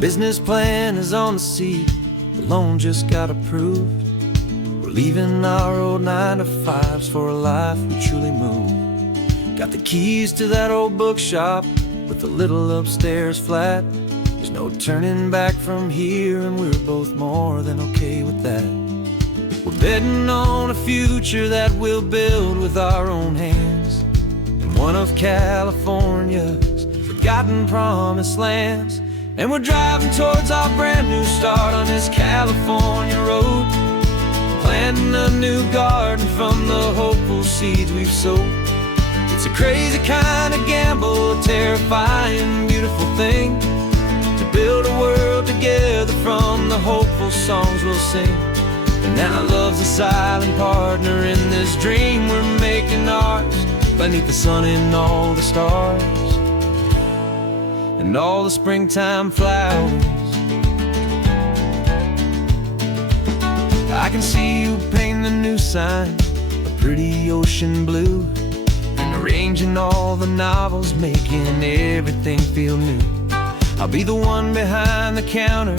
business plan is on the seat, the loan just got approved. We're leaving our old 9-to-5s for a life we truly move. Got the keys to that old bookshop with the little upstairs flat. There's no turning back from here, and we're both more than okay with that. We're betting on a future that we'll build with our own hands in one of California's forgotten promised lands. And we're driving towards our brand new start on this California road, planting a new garden from the hopeful seeds we've sowed. It's a crazy kind of gamble, a terrifying, beautiful thing, to build a world together from the hopeful songs we'll sing. And now love's a silent partner in this dream we're making ours, beneath the sun and all the stars and all the springtime flowers. I can see you painting the new sign a pretty ocean blue, and arranging all the novels, making everything feel new. I'll be the one behind the counter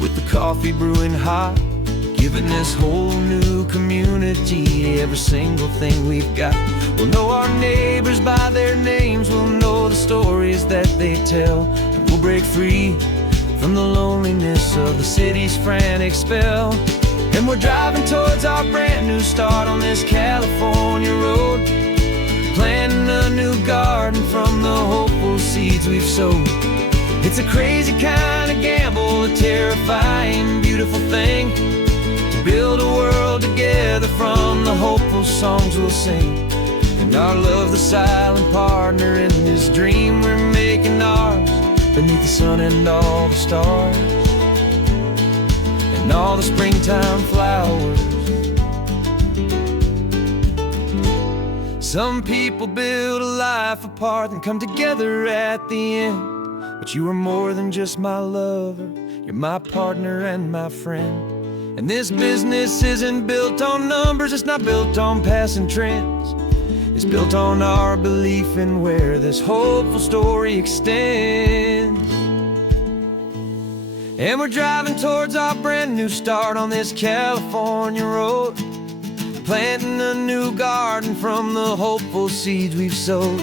with the coffee brewing hot, giving this whole new community every single thing we've got. We'll know our neighbors by their names, we'll know the stories that they tell, and we'll break free from the loneliness of the city's frantic spell. And we're driving towards our brand new start on this California road, planting a new garden from the hopeful seeds we've sowed. It's a crazy kind of gamble, a terrifying, beautiful thing, to build a world together from the hopeful songs we'll sing. And our love's the silent partner in this dream we're making ours, beneath the sun and all the stars and all the springtime flowers. Some people build a life apart and come together at the end, but you are more than just my lover, you're my partner and my friend. And this business isn't built on numbers, it's not built on passing trends. It's built on our belief in where this hopeful story extends. And we're driving towards our brand new start on this California road, planting a new garden from the hopeful seeds we've sowed.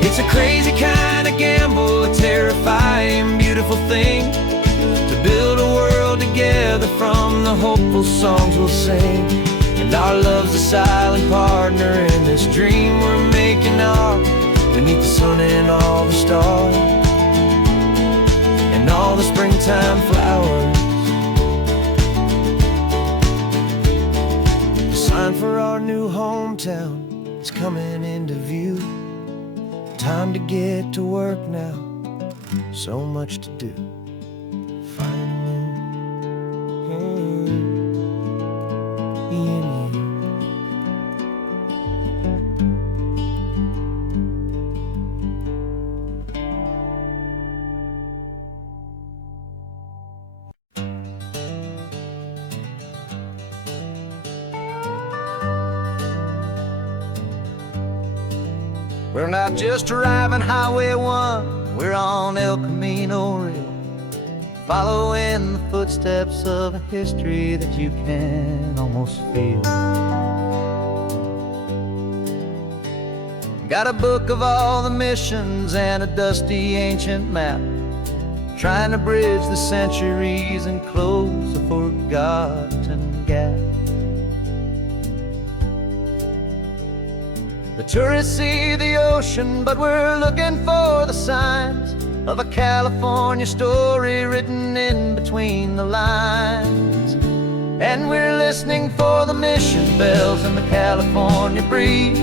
It's a crazy kind of gamble, a terrifying, beautiful thing, to build a world together from the hopeful songs we'll sing. And our love's a silent partner in this dream we're making ours, beneath the sun and all the stars and all the springtime flowers. The sign for our new hometown is coming into view. Time to get to work now, so much to do. We're not just driving Highway 1, we're on El Camino Real, following the footsteps of a history that you can almost feel. Got a book of all the missions and a dusty ancient map, trying to bridge the centuries and close a forgotten gap. The tourists see the ocean, but we're looking for the signs of a California story written in between the lines. And we're listening for the mission bells in the California breeze,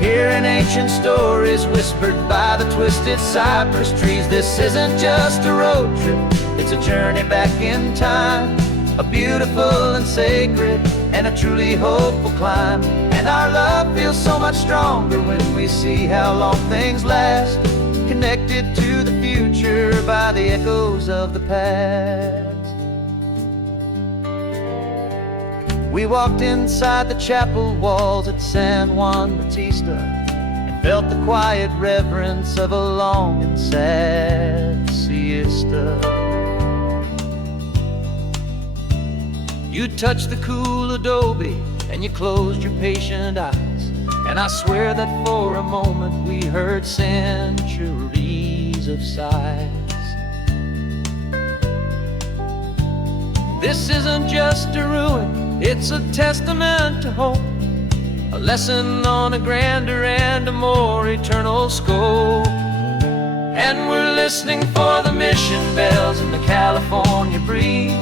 hearing ancient stories whispered by the twisted cypress trees. This isn't just a road trip, it's a journey back in time, a beautiful and sacred and a truly hopeful climb. And our love feels so much stronger when we see how long things last, connected to the future by the echoes of the past. We walked inside the chapel walls at San Juan Bautista and felt the quiet reverence of a long and sad siesta. You touched the cool adobe and you closed your patient eyes, and I swear that for a moment we heard centuries of sighs. This isn't just a ruin, it's a testament to hope, a lesson on a grander and a more eternal scope. And we're listening for the mission bells in the California breeze,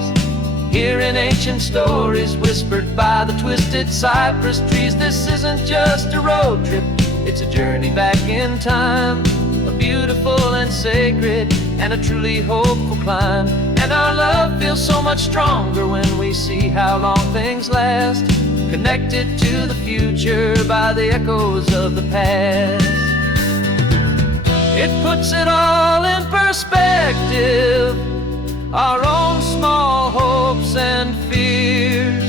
hearing ancient stories whispered by the twisted cypress trees. This isn't just a road trip, it's a journey back in time, a beautiful and sacred and a truly hopeful climb. And our love feels so much stronger when we see how long things last, connected to the future by the echoes of the past. It puts it all in perspective, our own small hopes and fears,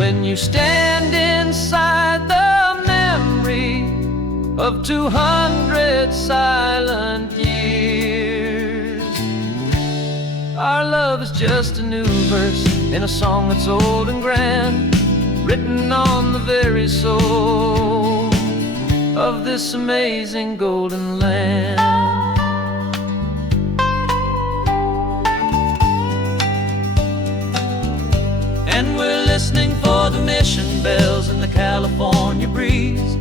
when you stand inside the memory of 200 silent years. Our love is just a new verse in a song that's old and grand, written on the very soul of this amazing golden land. And we're listening for the mission bells in the California breeze,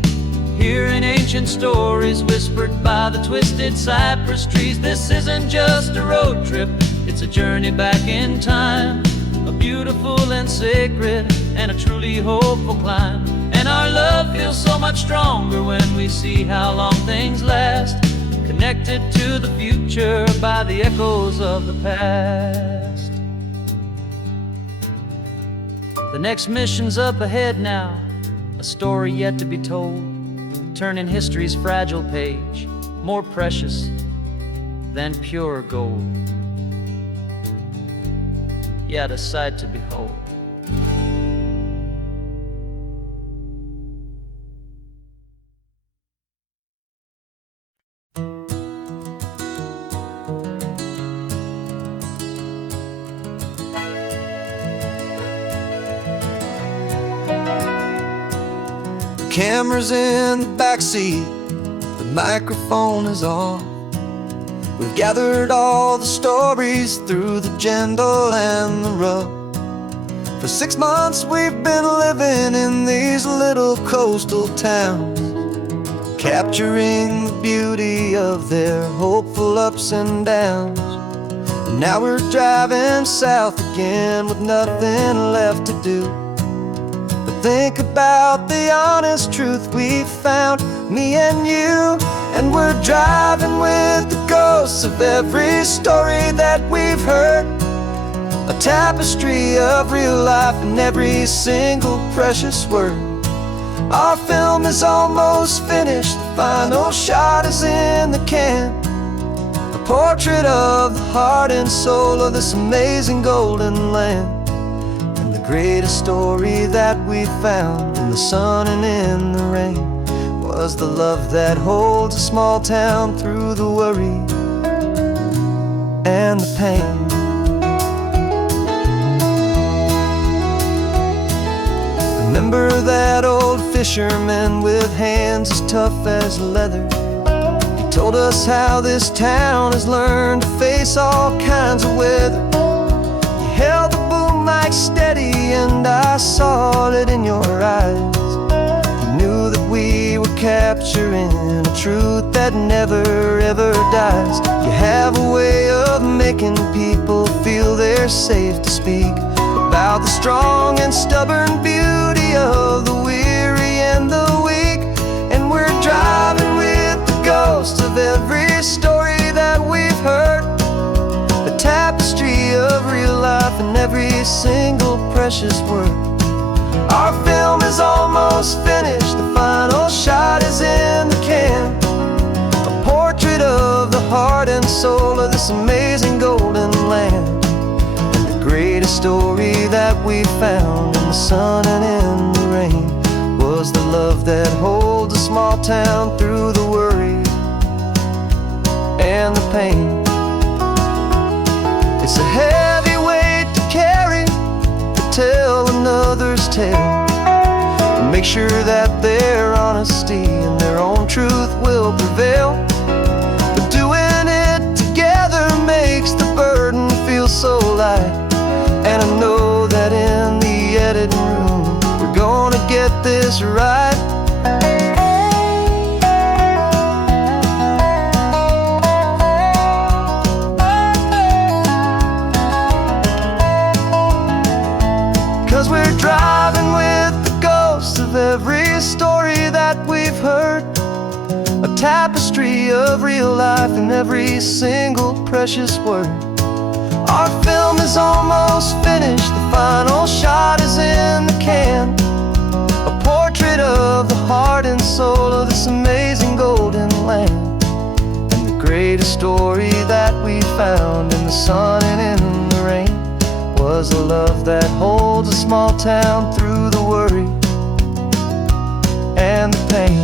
hearing ancient stories whispered by the twisted cypress trees. This isn't just a road trip, it's a journey back in time, a beautiful and sacred and a truly hopeful climb. And our love feels so much stronger when we see how long things last, connected to the future by the echoes of the past. The next mission's up ahead now, a story yet to be told, turning history's fragile page more precious than pure gold. Yet a sight to behold. Camera's in the backseat, the microphone is on. We've gathered all the stories through the gentle and the rough. For 6 months we've been living in these little coastal towns, capturing the beauty of their hopeful ups and downs. And now we're driving south again with nothing left to do. Think about the honest truth we found, me and you. And we're driving with the ghosts of every story that we've heard, a tapestry of real life in every single precious word. Our film is almost finished, the final shot is in the can, a portrait of the heart and soul of this amazing golden land. The greatest story that we found in the sun and in the rain was the love that holds a small town through the worry and the pain. Remember that old fisherman with hands as tough as leather? He told us how this town has learned to face all kinds of weather. He held the boom mic steady and I saw it in your eyes. You knew that we were capturing a truth that never ever dies. You have a way of making people feel they're safe to speak about the strong and stubborn beauty of the weary and the weak. And we're driving with the ghosts of every story that we've heard, the tapestry of real life in every single precious word. Our film is almost finished, the final shot is in the can, a portrait of the heart and soul of this amazing golden land. And the greatest story that we found in the sun and in the rain was the love that holds a small town through the worry and the pain. It's a heavy weight to carry, the tale. Make sure that their honesty and their own truth will prevail. But doing it together makes the burden feel so light. And I know that in the editing room we're gonna get this right. 'Cause we're driving with the ghosts of every story that we've heard, a tapestry of real life in every single precious word. Our film is almost finished, the final shot is in the can, a portrait of the heart and soul of this amazing golden land. And the greatest story that we found in the sun and in the rain was a love that holds a small town through the worry and the pain.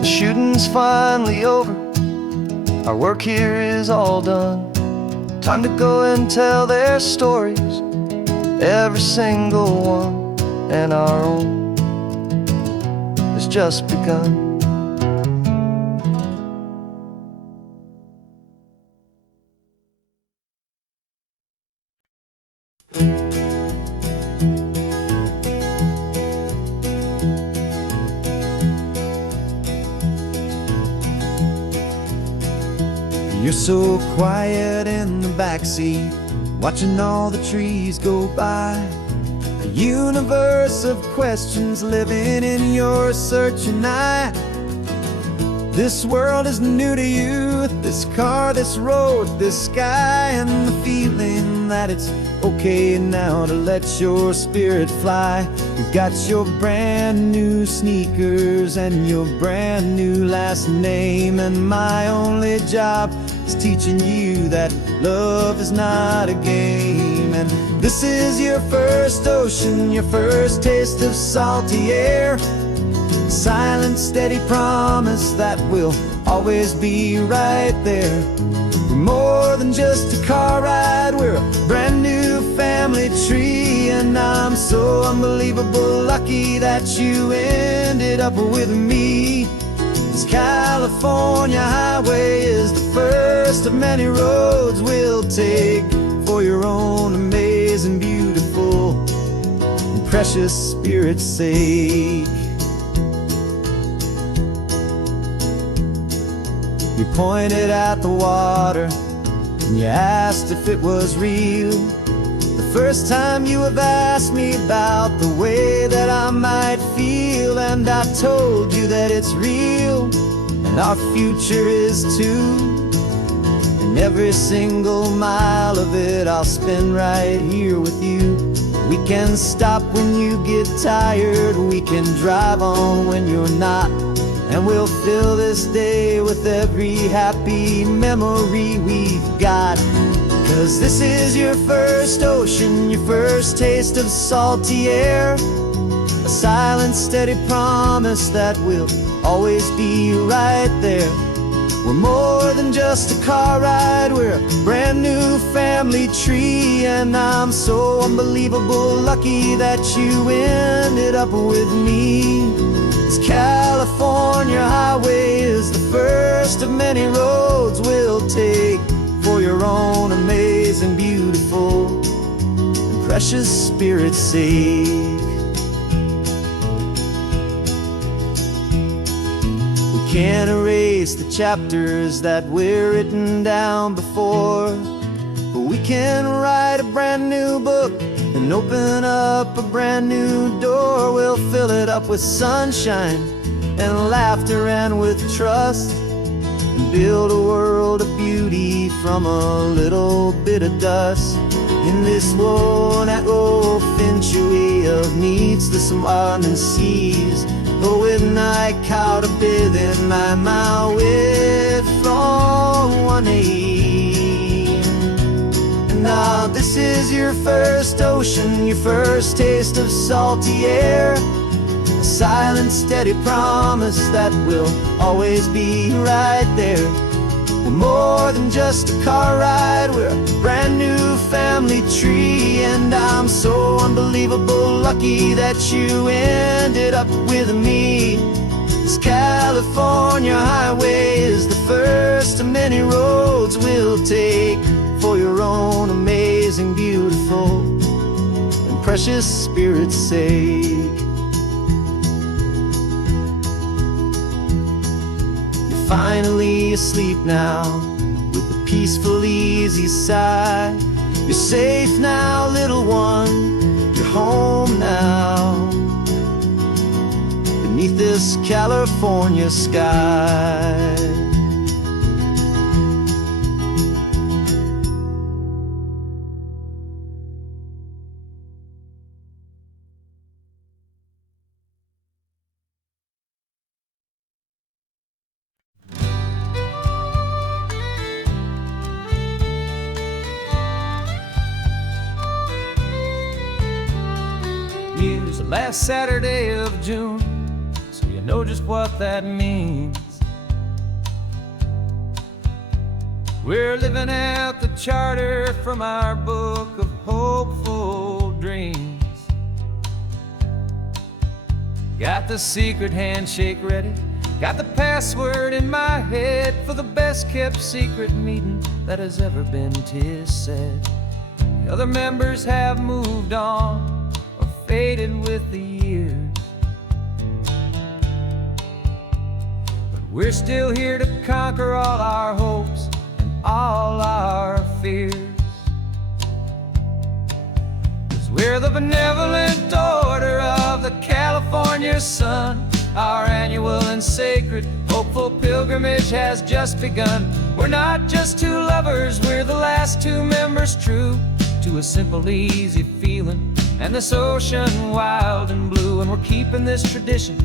The shooting's finally over, our work here is all done. Time to go and tell their stories, every single one, and our own has just begun. You're so quiet in the backseat, watching all the trees go by. A universe of questions living in your searching eye. This world is new to you, this car, this road, this sky, and the feeling that it's okay now to let your spirit fly. You've got your brand new sneakers and your brand new last name, and my only job is teaching you that love is not a game. And this is your first ocean, your first taste of salty air, silent, steady promise that we'll always be right there. We're more than just a car ride, we're a brand new family tree. And I'm so unbelievable lucky that you ended up with me. This California highway is the first of many roads we'll take for your own amazing, beautiful, and precious spirit's sake. You pointed at the water and you asked if it was real. The first time you have asked me about the way that I might feel, and I told you that it's real and our future is too. And every single mile of it I'll spend right here with you. We can stop when you get tired, we can drive on when you're not, and we'll fill this day with every happy memory we've got. 'Cause this is your first ocean, your first taste of salty air, a silent, steady promise that we'll always be right there. We're more than just a car ride, we're a brand new family tree. And I'm so unbelievable lucky that you ended up with me. This California highway is the first of many roads we'll take for your own amazing, beautiful, and precious spirit's sake. We can't erase the chapters that we're written down before, but we can write a brand new book and open up a brand new door. We'll fill it up with sunshine and laughter and with trust, and build a world of beauty from a little bit of dust. In this world that old century of needs the smiling seas, but with night caught a bit in my way from one aim. And now this is your first ocean, your first taste of salty air, a silent, steady promise that we'll always be right there. We're more than just a car ride, we're a brand new family tree. And I'm so unbelievable lucky that you ended up with me. This California highway is the first of many roads we'll take for your own amazing, beautiful, and precious Spirit's sake. You're finally asleep now with a peaceful, easy sigh. You're safe now, little one, you're home now, beneath this California sky. Here's the last Saturday of June, so you know just what that means. We're living out the charter from our book of hopeful dreams. Got the secret handshake ready, got the password in my head for the best kept secret meeting that has ever been, 'tis said. The other members have moved on, faded with the years, but we're still here to conquer all our hopes and all our fears. 'Cause we're the benevolent order of the California sun. Our annual and sacred hopeful pilgrimage has just begun. We're not just two lovers, we're the last two members true to a simple, easy feeling and this ocean wild and blue. And we're keeping this tradition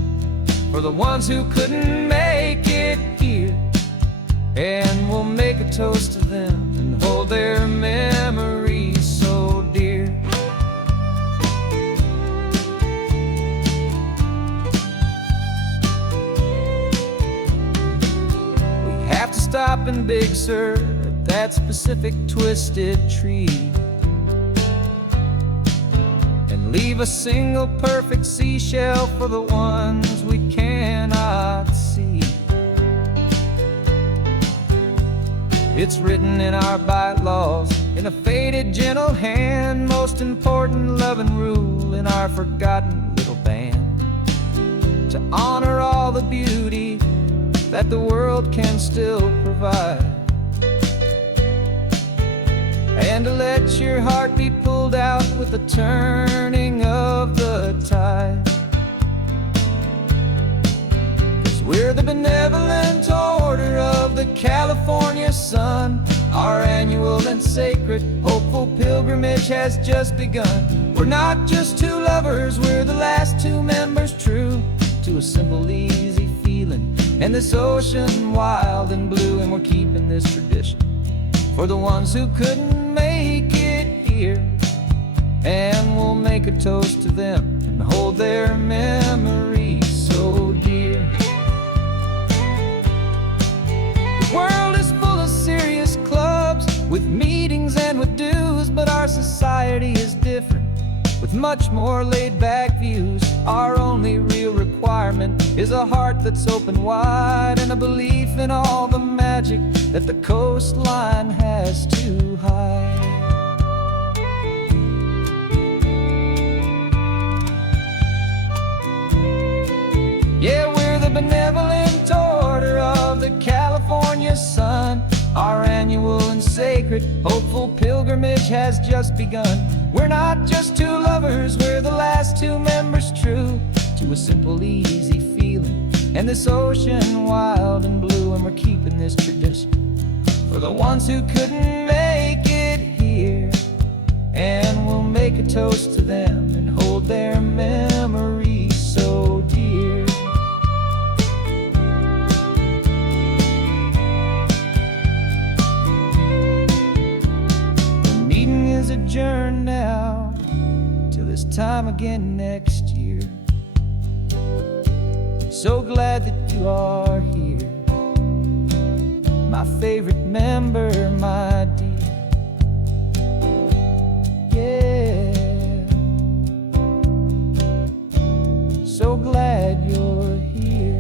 for the ones who couldn't make it here, and we'll make a toast to them and hold their memories so dear. We have to stop in Big Sur at that specific twisted tree, leave a single perfect seashell for the ones we cannot see. It's written in our bylaws in a faded, gentle hand, most important loving rule in our forgotten little band, to honor all the beauty that the world can still provide, and to let your heart be pulled out with the turning of the tide. 'Cause we're the benevolent order of the California sun. Our annual and sacred hopeful pilgrimage has just begun. We're not just two lovers, we're the last two members true to a simple, easy feeling and this ocean wild and blue. And we're keeping this tradition for the ones who couldn't make it here, and we'll make a toast to them and hold their memories so dear. The world is full of serious clubs with meetings and with dues, but our society is different with much more laid-back views. Our only real requirement is a heart that's open wide and a belief in all the magic that the coastline has to hide. Yeah, we're the benevolent order of the California sun. Our annual and sacred hopeful pilgrimage has just begun. We're not just two lovers, we're the last two members true to a simple, easy feeling and this ocean wild and blue. And we're keeping this tradition for the ones who couldn't make it here, and we'll make a toast to them and hold their memories so dear. The meeting is adjourned now till this time again next year. So glad that you are here, my favorite member, my dear. Yeah, so glad you're here.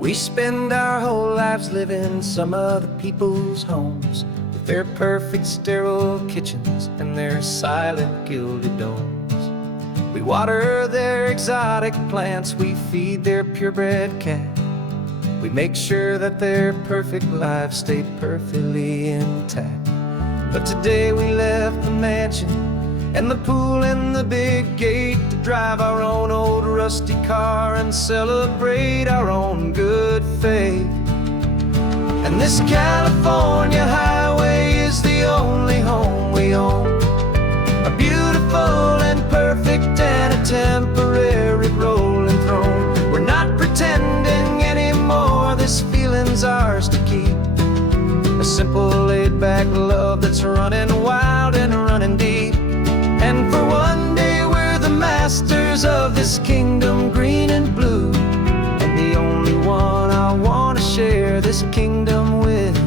We spend our whole lives living some other people's homes, with their perfect sterile kitchens and their silent gilded domes. We water their exotic plants, we feed their purebred cat. We make sure that their perfect lives stay perfectly intact. But today we left the mansion and the pool and the big gate to drive our own old rusty car and celebrate our own good faith. And this California highway is the only home we own, a beautiful and perfect and a temporary rolling throne. We're not pretending anymore, this feeling's ours to keep, a simple laid-back love that's running wild and running deep. And for one day we're the masters of this kingdom green and blue, and the only one I want to share this kingdom with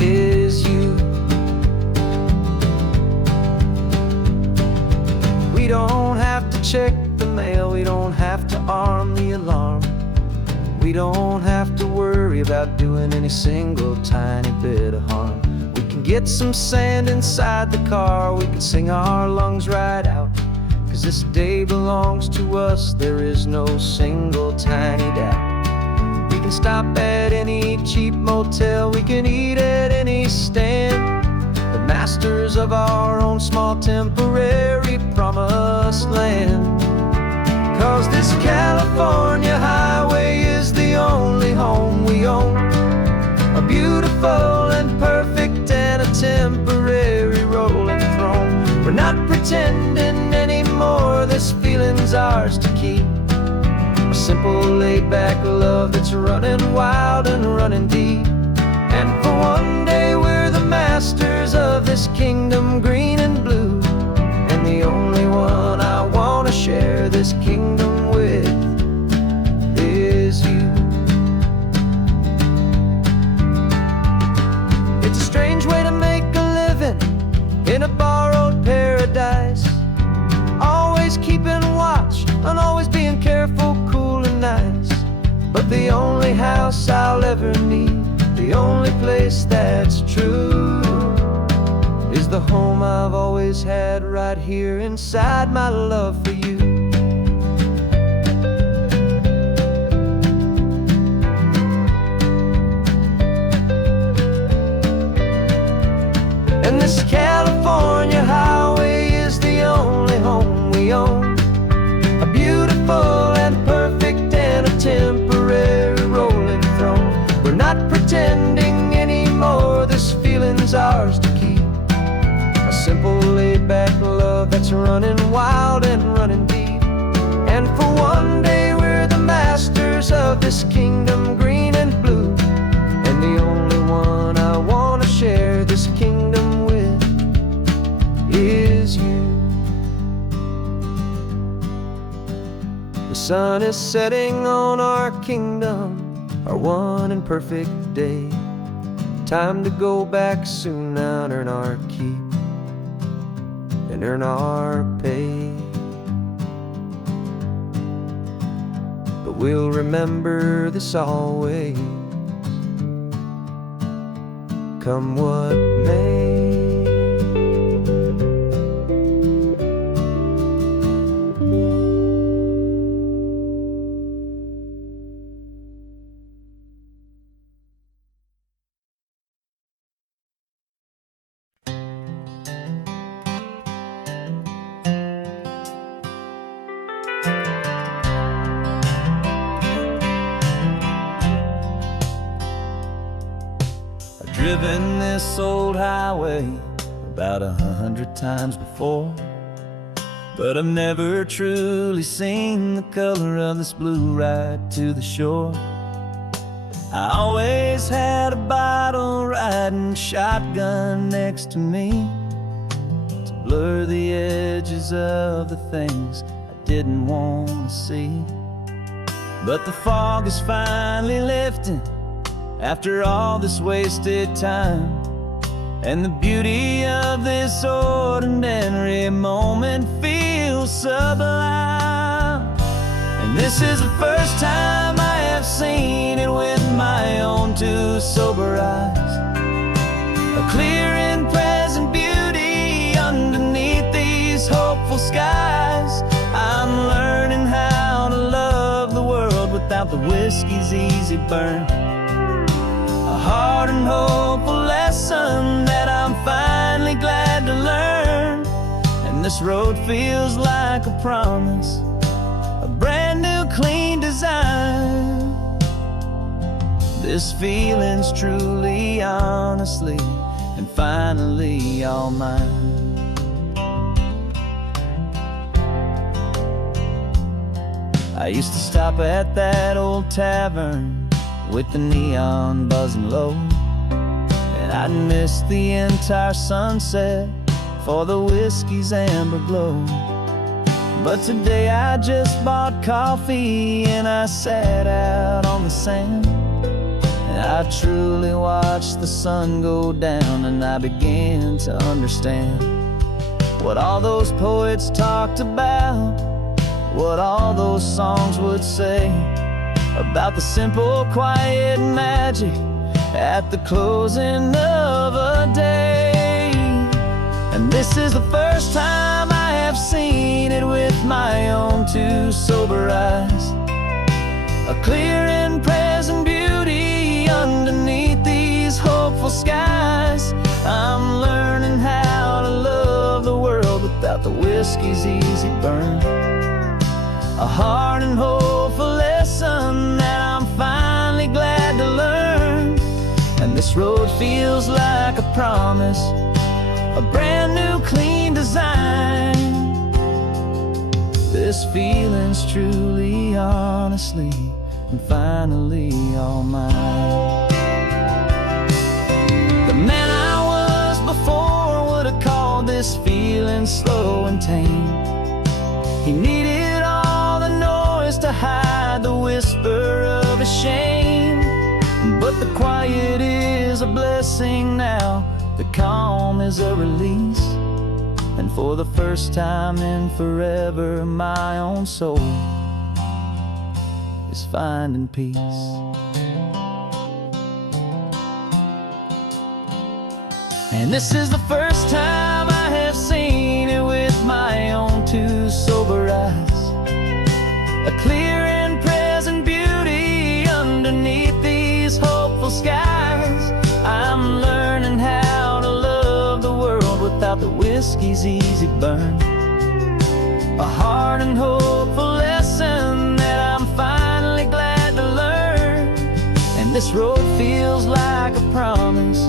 is you. We don't have to check the mail, we don't have to arm the alarm, we don't have to worry about doing any single tiny bit of harm. We can get some sand inside the car, we can sing our lungs right out, 'cause this day belongs to us, there is no single tiny doubt. We can stop at any cheap motel, we can eat at any stand, the masters of our own small temporary promised land. 'Cause this California highway is the only home we own, a beautiful and perfect and a temporary rolling throne. We're not pretending anymore, this feeling's ours to keep, a simple laid-back love that's running wild and running deep. And for one day we're the masters of this kingdom green and blue, and the only one I want to share this kingdom with is you. It's a strange way to make a living in a borrowed paradise, always keeping watch and always being careful, cool and nice. But the only house I'll ever need, the only place that's true, is the home I've always had right here inside my love for you. And this California highway is the only home we own, a beautiful and perfect and a temporary rolling throne. We're not pretending anymore, this feeling's ours to keep, a simple laid-back love that's running wild and running deep. And for one day we're the masters of this kingdom green and blue, and the only one I want to share this kingdom with is you. The sun is setting on our kingdom, our one and perfect day. Time to go back soon now and earn our keep and earn our pay. But we'll remember this always, come what may. Driven this old highway about 100 times before, but I've never truly seen the color of this blue right to the shore. I always had a bottle riding shotgun next to me to blur the edges of the things I didn't want to see. But the fog is finally lifting after all this wasted time, and the beauty of this ordinary moment feels sublime. And this is the first time I have seen it with my own two sober eyes, a clear and present beauty underneath these hopeful skies. I'm learning how to love the world without the whiskey's easy burn, a hard and hopeful lesson that I'm finally glad to learn. And this road feels like a promise, a brand new clean design. This feeling's truly, honestly, and finally all mine. I used to stop at that old tavern with the neon buzzing low, and I'd miss the entire sunset for the whiskey's amber glow. But today I just bought coffee and I sat out on the sand, and I truly watched the sun go down, and I began to understand what all those poets talked about, what all those songs would say about the simple, quiet magic at the closing of a day. And this is the first time I have seen it with my own two sober eyes, a clear and present beauty underneath these hopeful skies. I'm learning how to love the world without the whiskey's easy burn, a hard and hopeful lesson that I'm finally glad to learn. And this road feels like a promise, a brand new clean design. This feeling's truly, honestly, and finally all mine. The man I was before would have called this feeling slow and tame. He needed all the noise to hide the whisper of his shame. But the quiet is a blessing now, the calm is a release, and for the first time in forever my own soul is finding peace. And this is the first time I have seen it with my own two sober eyes, a clear and present beauty underneath these hopeful skies. I'm learning how to love the world without the whiskey's easy burn, a hard and hopeful lesson that I'm finally glad to learn. And this road feels like a promise,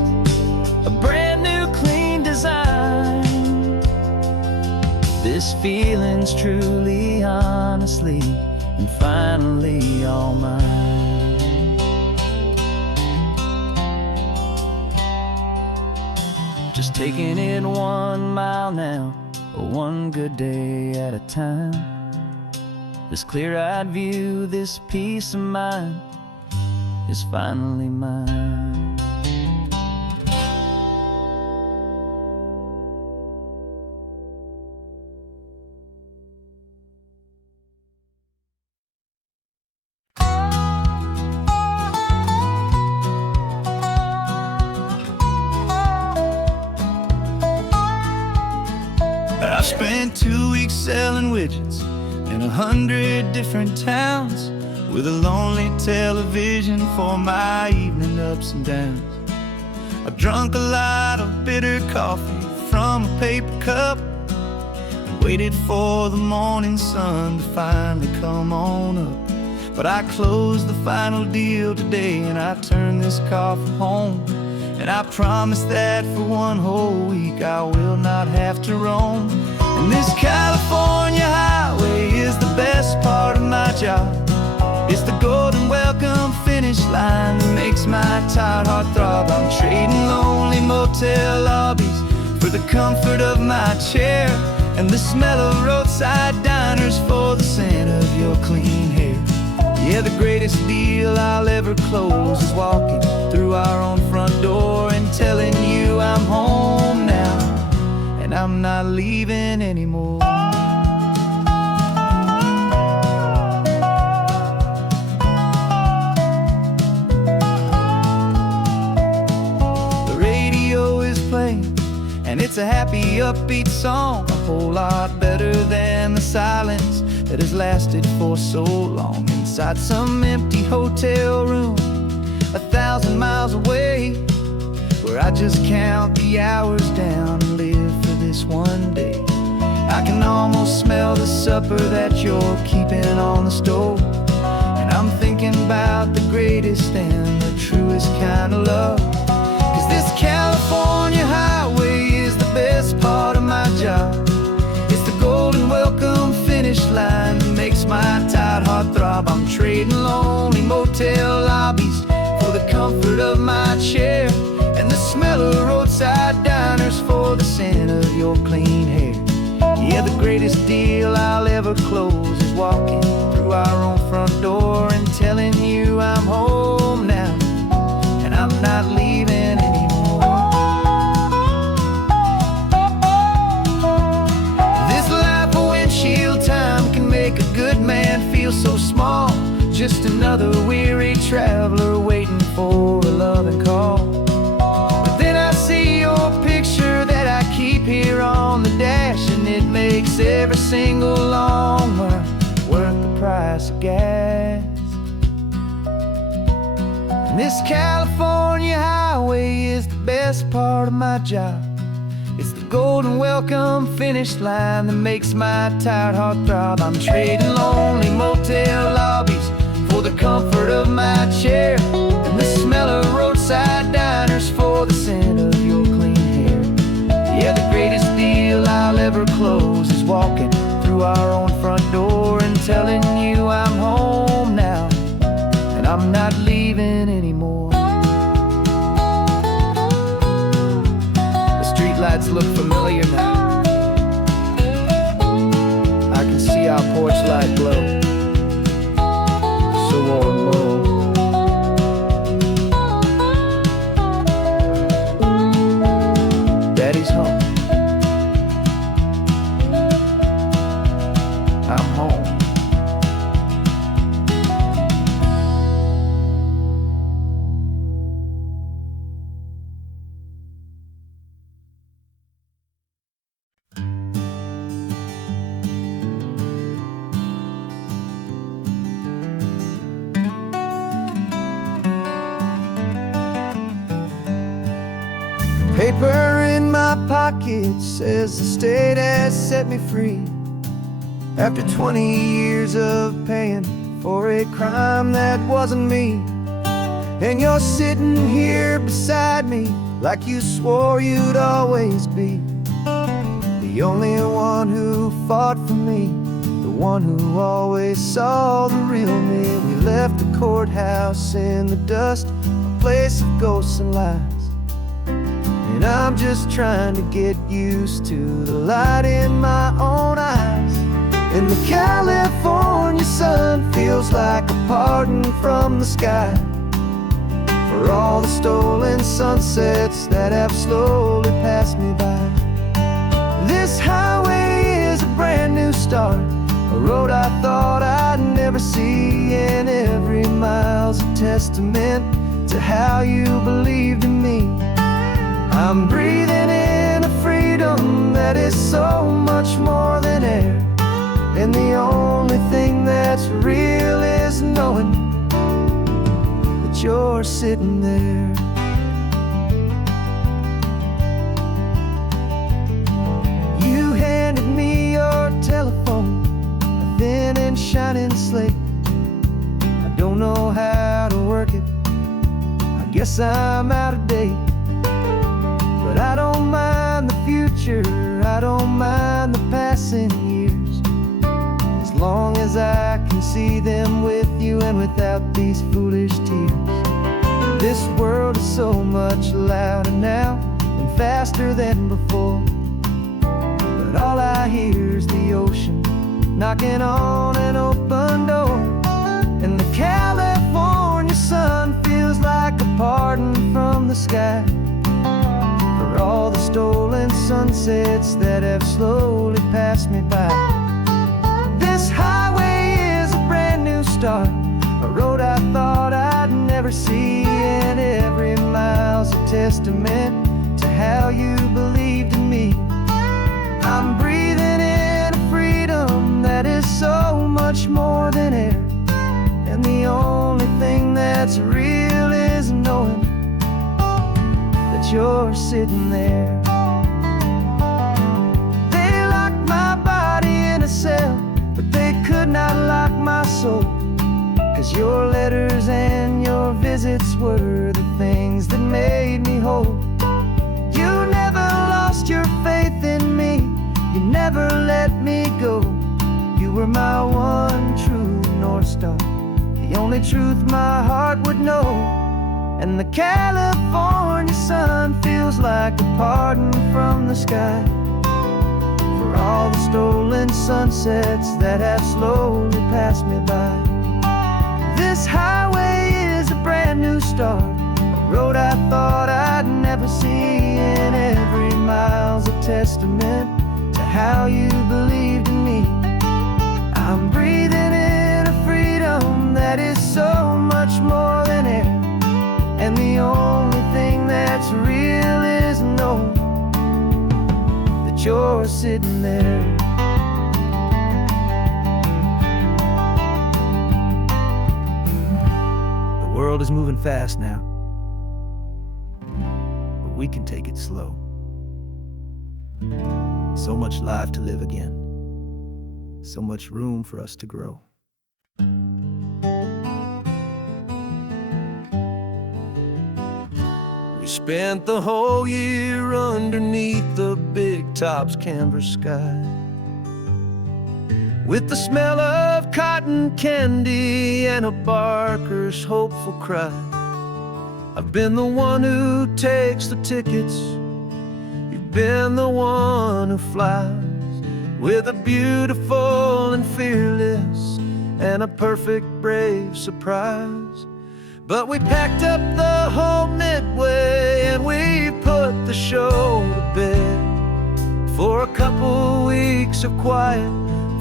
a brand new clean design. This feeling's truly, honestly, and finally all mine. Just taking it 1 mile now, one good day at a time. This clear-eyed view, this peace of mind is finally mine. I spent 2 weeks selling widgets in 100 different towns, with a lonely television for my evening ups and downs. I drunk a lot of bitter coffee from a paper cup and waited for the morning sun to finally come on up. But I closed the final deal today and I turned this coffee home, and I promise that for 1 whole week I will not have to roam. And this California highway is the best part of my job. It's the golden welcome finish finish line that makes my tired heart throb. I'm trading lonely motel lobbies for the comfort of my chair, and the smell of roadside diners for the scent of your clean hair. Yeah, the greatest deal I'll ever close is walking through our own front door and telling you I'm home now, and I'm not leaving anymore. The radio is playing, and it's a happy, upbeat song, a whole lot better than the silence that has lasted for so long. Inside some empty hotel room 1,000 miles away, where I just count the hours down and live for this one day. I can almost smell the supper that you're keeping on the stove, and I'm thinking about the greatest and the truest kind of love. 'Cause this California highway is the best part of my job. It's the golden welcome finish line that makes my tired heart throb. I'm trading lonely motel lobbies for the comfort of my chair, and the smell of roadside diners for the scent of your clean hair. Yeah, the greatest deal I'll ever close is walking through our own front door and telling you I'm home now, and I'm not leaving anymore. This life of windshield time can make a good man feel so small, just another weary traveler waiting for a loving call. But then I see your picture that I keep here on the dash, and it makes every single long mile worth the price of gas. And this California highway is the best part of my job. It's the golden welcome finish line that makes my tired heart throb. I'm trading lonely motel lobbies for the comfort of my chair, and the smell of roadside diners for the scent of your clean hair. Yeah, the greatest deal I'll ever close is walking through our own front door and telling you I'm home now, and I'm not leaving anymore. The streetlights look familiar now. I can see our porch light glow, so warm, bold. Daddy's home. I'm home. Paper in my pocket says the state has set me free, after 20 years of paying for a crime that wasn't me. And you're sitting here beside me like you swore you'd always be, the only one who fought for me, the one who always saw the real me. We left the courthouse in the dust, a place of ghosts and lies, and I'm just trying to get used to the light in my own eyes. And the California sun feels like a pardon from the sky for all the stolen sunsets that have slowly passed me by. This highway is a brand new start, a road I thought I'd never see, and every mile's a testament to how you believed in me. I'm breathing in a freedom that is so much more than air, and the only thing that's real is knowing that you're sitting there. You handed me your telephone, a thin and shining slate. I don't know how to work it, I guess I'm out of date. But I don't mind the future, I don't mind the passing years, as long as I can see them with you and without these foolish tears. is so much louder now and faster than before. But all I hear is the ocean knocking on an open door. And the California sun feels like a pardon from the sky for all the stolen sunsets that have slowly passed me by. This highway is a brand new start, a road I thought I'd never see, and every mile's a testament to how you believed in me. I'm breathing in a freedom that is so much more than air, and the only thing that's real is knowing that you're sitting there. They locked my body in a cell, but they could not lock my soul, 'cause your letters and your visits were the things that made me whole. You never lost your faith in me, you never let me go. You were my one true North Star, the only truth my heart would know. And the California sun feels like a pardon from the sky for all the stolen sunsets that have slowly passed me by. This highway is a brand new start, a road I thought I'd never see, and every mile's a testament to how you believed in me. I'm breathing in a freedom that is so much more than air, and the only thing that's real is knowing that you're sitting there. The world is moving fast now, but we can take it slow. So much life to live again, so much room for us to grow. We spent the whole year underneath the big top's canvas sky, with the smell of cotton candy and a barker's hopeful cry. I've been the one who takes the tickets, you've been the one who flies, with a beautiful and fearless and a perfect brave surprise. But we packed up the whole Midway and we put the show to bed for a couple weeks of quiet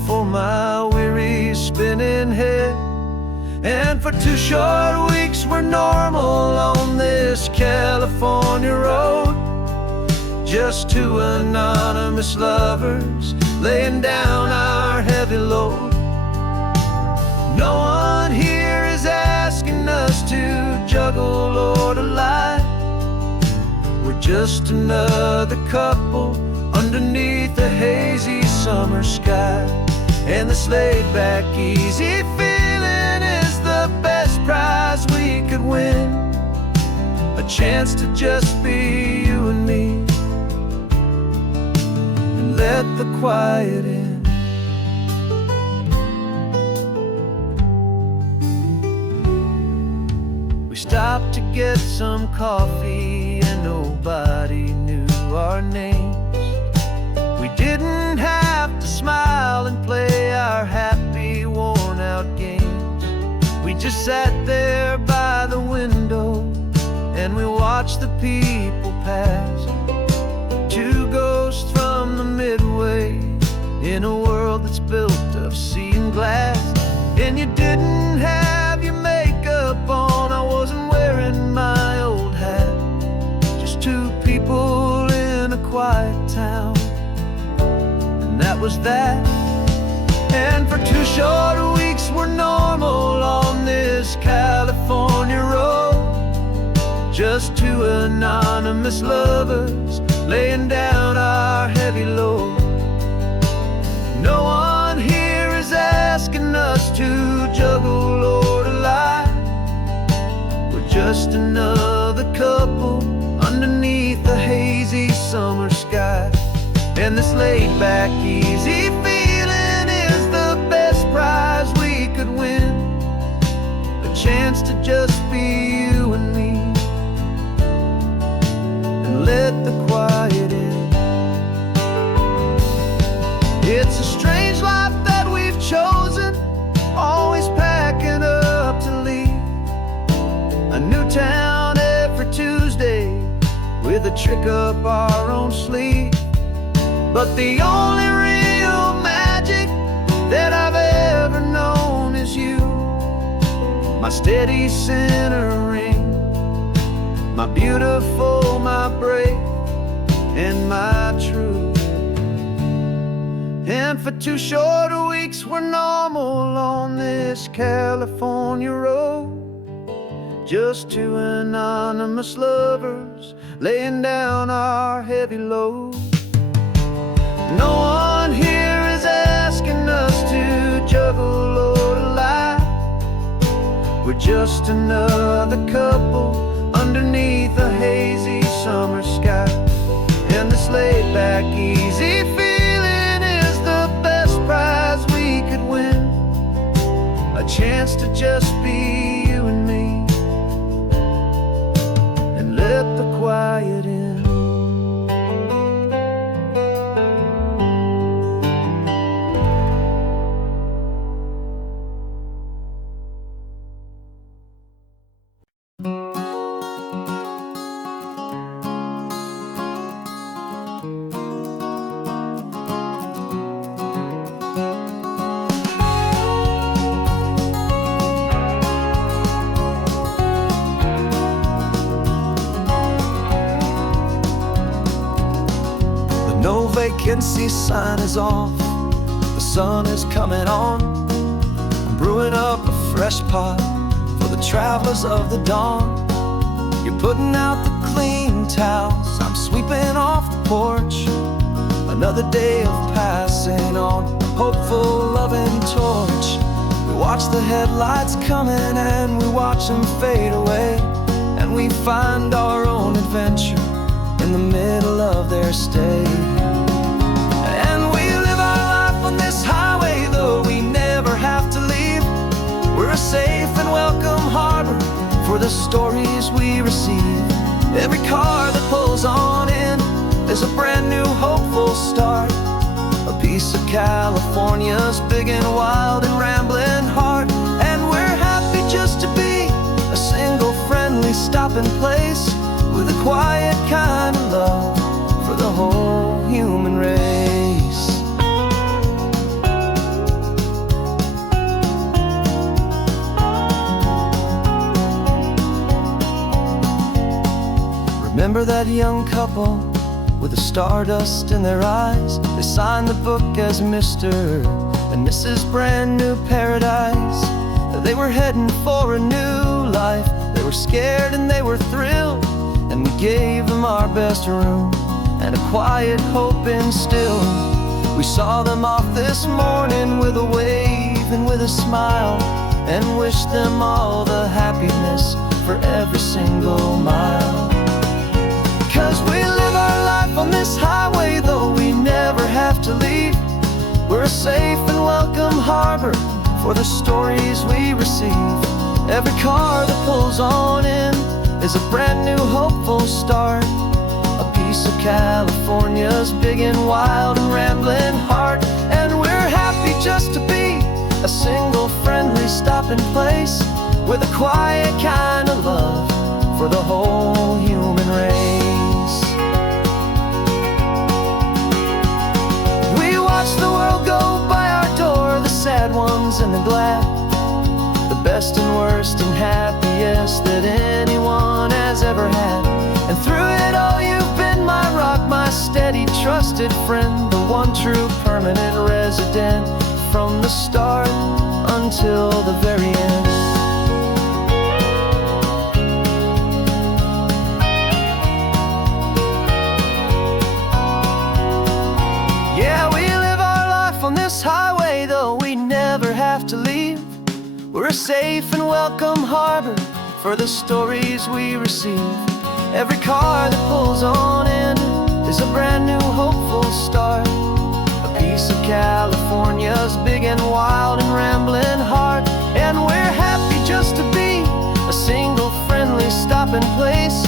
for my weary spinning head. And for 2 short weeks we're normal on this California road, just 2 anonymous lovers laying down our heavy load. No one here is asking us to juggle or to lie. We're just another couple underneath a hazy summer sky. And this laid-back, easy feeling is the best prize we could win, a chance to just be you and me, and let the quiet in. We stopped to get some coffee and nobody knew our names. We didn't have to smile and play our happy, worn-out games. We just sat there by the window and we watched the people pass. 2 ghosts from the Midway in a world that's built of sea and glass. And you didn't have your makeup on, I wasn't wearing my old hat. Just 2 people in a quiet town, that was that. And for 2 short weeks we're normal on this California road, just 2 anonymous lovers laying down our heavy load. No one here is asking us to juggle or to lie. We're just another couple underneath the hazy summer sky. And this laid-back, easy feeling is the best prize we could win, a chance to just be you and me, the trick up our own sleeve. But the only real magic that I've ever known is you, my steady centering, my beautiful, my brave, and my true. And for 2 short weeks we're normal on this California road, just 2 anonymous lovers laying down our heavy load. No one here is asking us to juggle or to lie. We're just another couple underneath a hazy summer sky. And this laid back, easy feeling is the best prize we could win. A chance to just be you and me, and let the quiet in. No vacancy sign is off, the sun is coming on. I'm brewing up a fresh pot for the travelers of the dawn. You're putting out the clean towels, I'm sweeping off the porch. Another day of passing on a hopeful, loving torch. We watch the headlights coming and we watch them fade away, and we find our own adventure in the middle of their stay. And we live our life on this highway, though we never have to leave. We're a safe and welcome harbor for the stories we receive. Every car that pulls on in is a brand new hopeful start, a piece of California's big and wild and rambling heart. And we're happy just to be a single friendly stopping place, with a quiet kind of love for the whole human race. Remember that young couple with the stardust in their eyes? They signed the book as Mr. and Mrs. Brand New Paradise. They were heading for a new life. They were scared and they were thrilled, and we gave them our best room and a quiet hope instilled. We saw them off this morning with a wave and with a smile, and wished them all the happiness for every single mile. 'Cause we live our life on this highway, though we never have to leave. We're a safe and welcome harbor for the stories we receive. Every car that pulls on in is a brand new hopeful start, a piece of California's big and wild and rambling heart. And we're happy just to be a single friendly stopping place, with a quiet kind of love for the whole human race. We watch the world go by our door, the sad ones and the glad, the best and worst and happiest that anyone has ever had. And through it all you've been my rock, my steady trusted friend, the one true permanent resident, from the start until the very end. Yeah, we live our life on this highway, though we never have to leave. We're a safe and welcome harbor for the stories we receive. Every car that pulls on in is a brand new hopeful start, a piece of California's big and wild and rambling heart. And we're happy just to be a single friendly stopping place,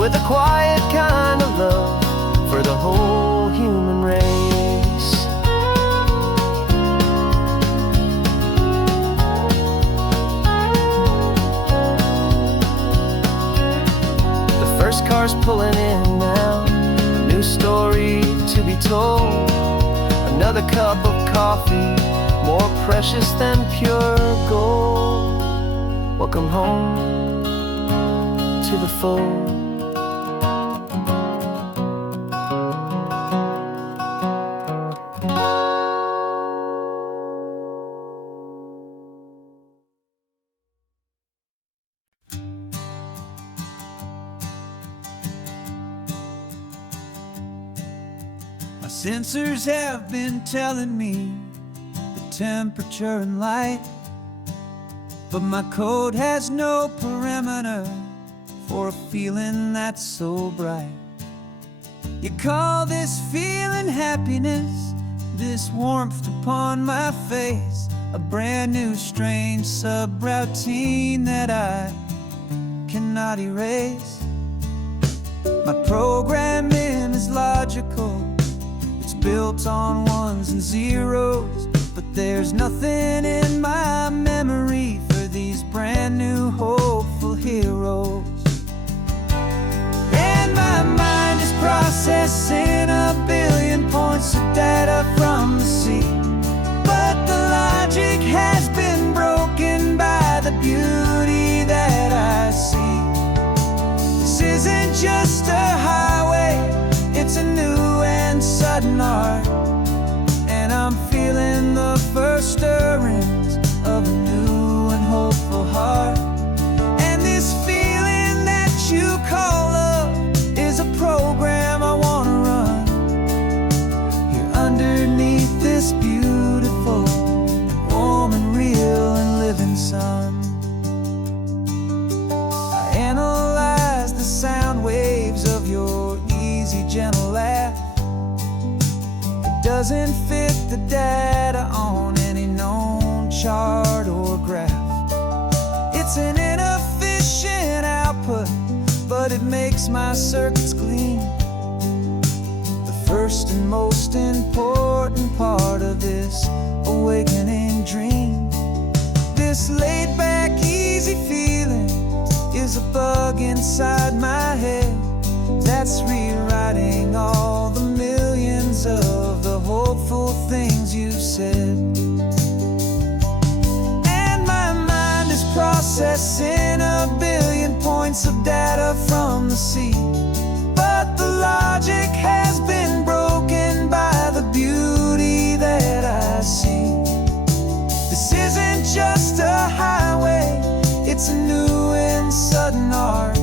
with a quiet kind of love for the whole human race. The first car's pulling in now, told. Another cup of coffee, more precious than pure gold. Welcome home to the fold. My sensors have been telling me the temperature and light, but my code has no parameter for a feeling that's so bright. You call this feeling happiness, this warmth upon my face, a brand new strange subroutine that I cannot erase. My programming is logical, it's built on ones and zeros, but there's nothing in my memory for these brand new hopeful heroes. And my mind is processing a billion points of data from the sea, but the logic has been broken by the beauty that I see. This isn't just a highway, it's a new and sudden art, and I'm feeling the first stirrings of a new and hopeful heart. And this feeling that you call love is a program I wanna run here underneath this beautiful, warm and real and living sun. I analyze the sound waves of your easy, gentle laugh. It doesn't fit the data on any known chart or graph. It's an inefficient output, but it makes my circuits gleam. The first and most important part of this awakening dream. This laid-back, easy feeling is a bug inside my head that's rewriting all the millions of the hopeful things you said. And my mind is processing a billion points of data from the sea, but the logic has been broken by the beauty that I see. This isn't just a highway, it's a new and sudden art,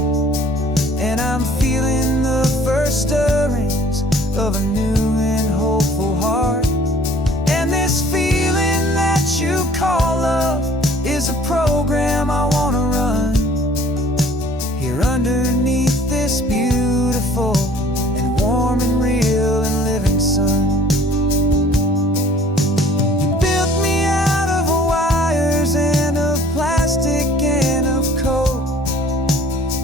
and I'm feeling the first stirrings of a new and hopeful heart. And this feeling that you call love is a program I wanna run here underneath this beautiful and warm and real and living sun. You built me out of wires and of plastic and of code.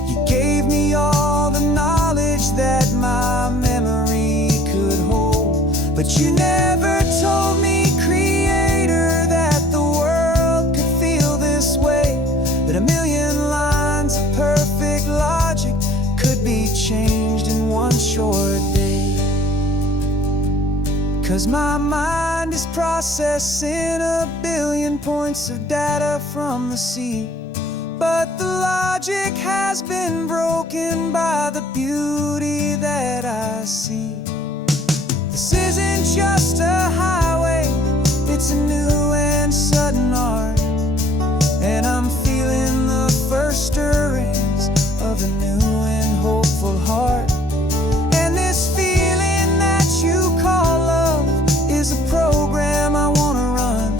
You gave me all the knowledge that my memory could hold, but you never told me, Creator, that the world could feel this way, that a million lines of perfect logic could be changed in one short day. 'Cause my mind is processing a billion points of data from the sea, but the logic has been broken by the beauty that I see. This isn't just a highway, it's a new and sudden art, and I'm feeling the first stirrings of a new and hopeful heart. And this feeling that you call love is a program I wanna run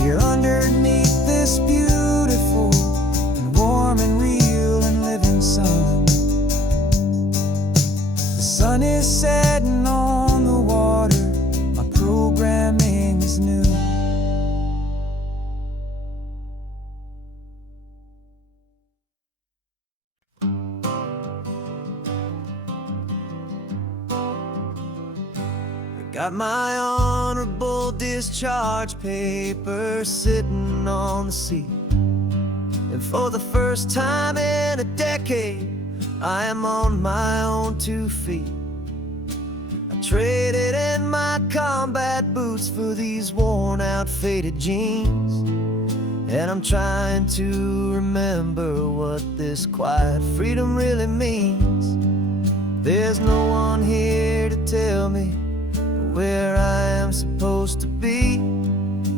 here underneath this beautiful and warm and real and living sun. The sun is setting on the water, my programming is new. Got my honorable discharge paper sitting on the seat, and for the first time in a decade, I am on my own 2 feet. I Traded in my combat boots for these worn out faded jeans. And I'm trying to remember what this quiet freedom really means. There's no one here to tell me where I am supposed to be.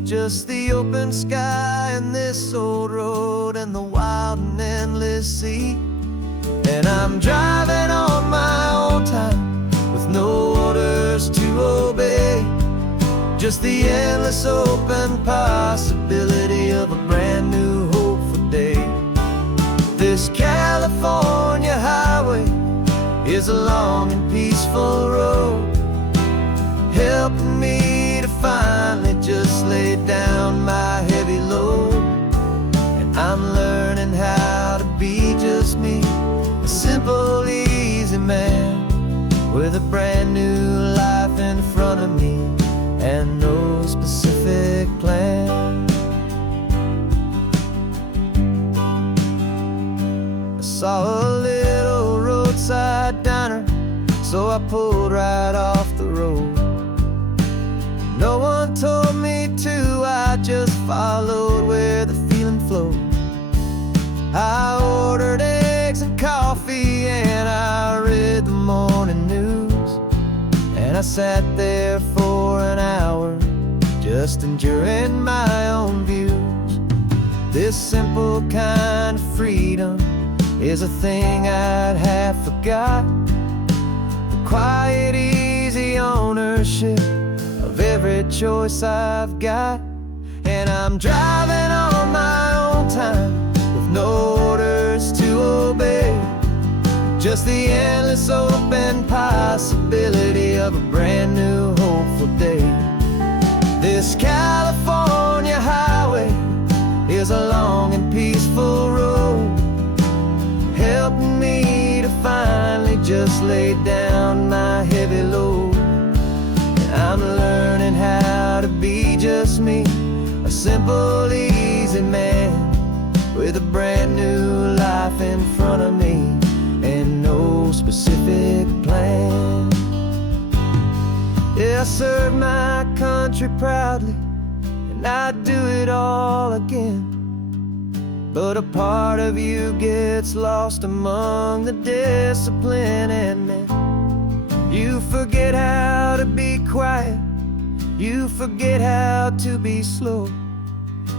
Just the open sky and this old road and the wild and endless sea. And I'm driving on my own time with no orders to obey. Just the endless open possibility of a brand new hopeful day. This California highway is a long and peaceful road, helping me to finally just lay down my heavy load. And I'm learning how to be just me, a simple, easy man with a brand new life in front of me and no specific plan. I saw a little roadside diner, so I pulled right off the road. No one told me to, I just followed where the feeling flowed. I ordered eggs and coffee and I read the morning news. And I sat there for an hour, just enjoying my own views. This simple kind of freedom is a thing I'd have forgot. The quiet, easy ownership of every choice I've got. And I'm driving on my own time with no orders to obey. Just the endless open possibility of a brand new hopeful day. This California highway is a long and peaceful road, helping me to finally just lay down my heavy load. And I'm learning how to be just me, a simple, easy man with a brand new life in front of me and no specific plan. Yeah, I serve my country proudly, and I'd do it all again. But a part of you gets lost among the discipline and men. You forget how to be quiet, you forget how to be slow.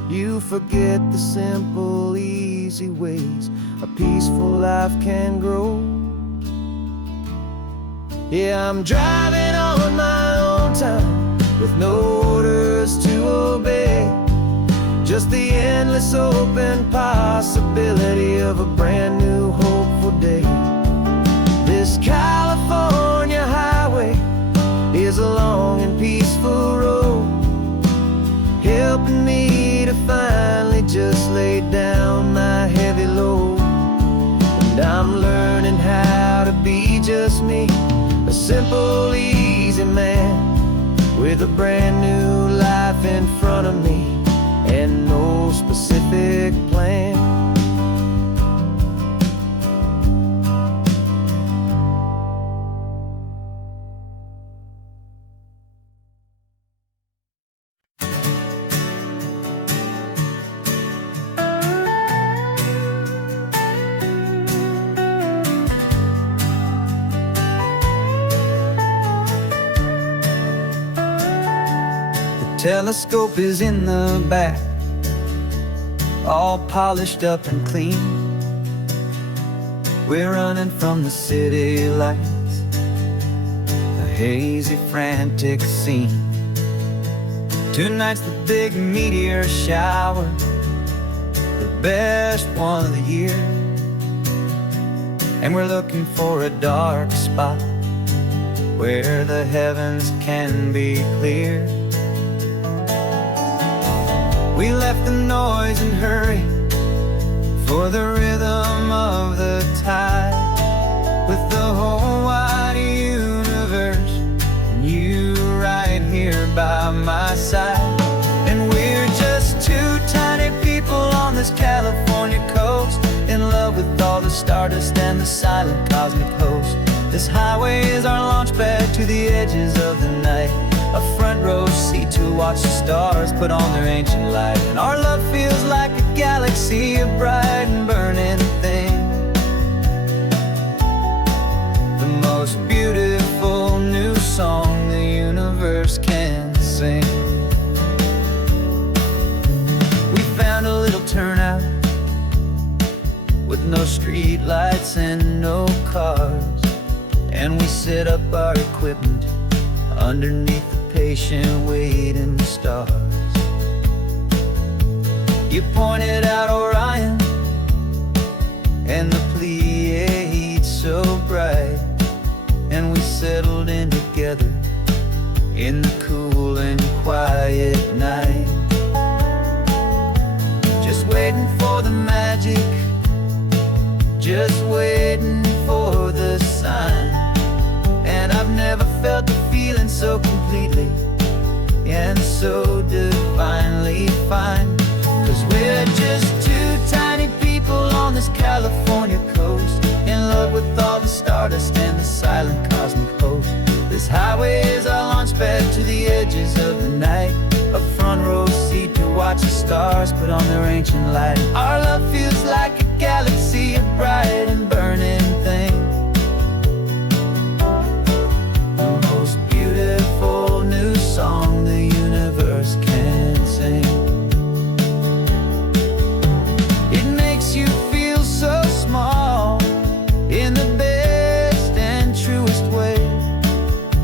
You forget the simple, easy ways a peaceful life can grow. Yeah, I'm driving on my own time with no orders to obey. Just the endless open possibility of a brand new hopeful day. This California highway is a long and peaceful road, helping me to finally just lay down my heavy load. And I'm learning how to be just me, a simple, easy man with a brand new life in front of me and no specific plan. Telescope is in the back, all polished up and clean. We're running from the city lights, a hazy, frantic scene. Tonight's the big meteor shower, the best one of the year. And we're looking for a dark spot where the heavens can be clear. We left the noise and hurry for the rhythm of the tide, with the whole wide universe and you right here by my side. And we're just two tiny people on this California coast, in love with all the stardust and the silent cosmic host. This highway is our launch pad to the edges of the night, a front row seat to watch the stars put on their ancient light. And our love feels like a galaxy, a bright and burning thing, the most beautiful new song the universe can sing. We found a little turnout with no street lights and no cars, and we set up our equipment underneath the patient waiting stars. You pointed out Orion and the Pleiades so bright, and we settled in together in the cool and quiet night, just waiting for the magic, just waiting for the sign. And I've never felt the feeling so completely and so divinely fine. 'Cause we're just two tiny people on this California coast, in love with all the stardust and the silent cosmic host. This highway is our launch pad to the edges of the night, a front row seat to watch the stars put on their ancient light. Our love feels like a galaxy, a bright and burning thing, the most beautiful new song the universe can sing. It makes you feel so small in the best and truest way,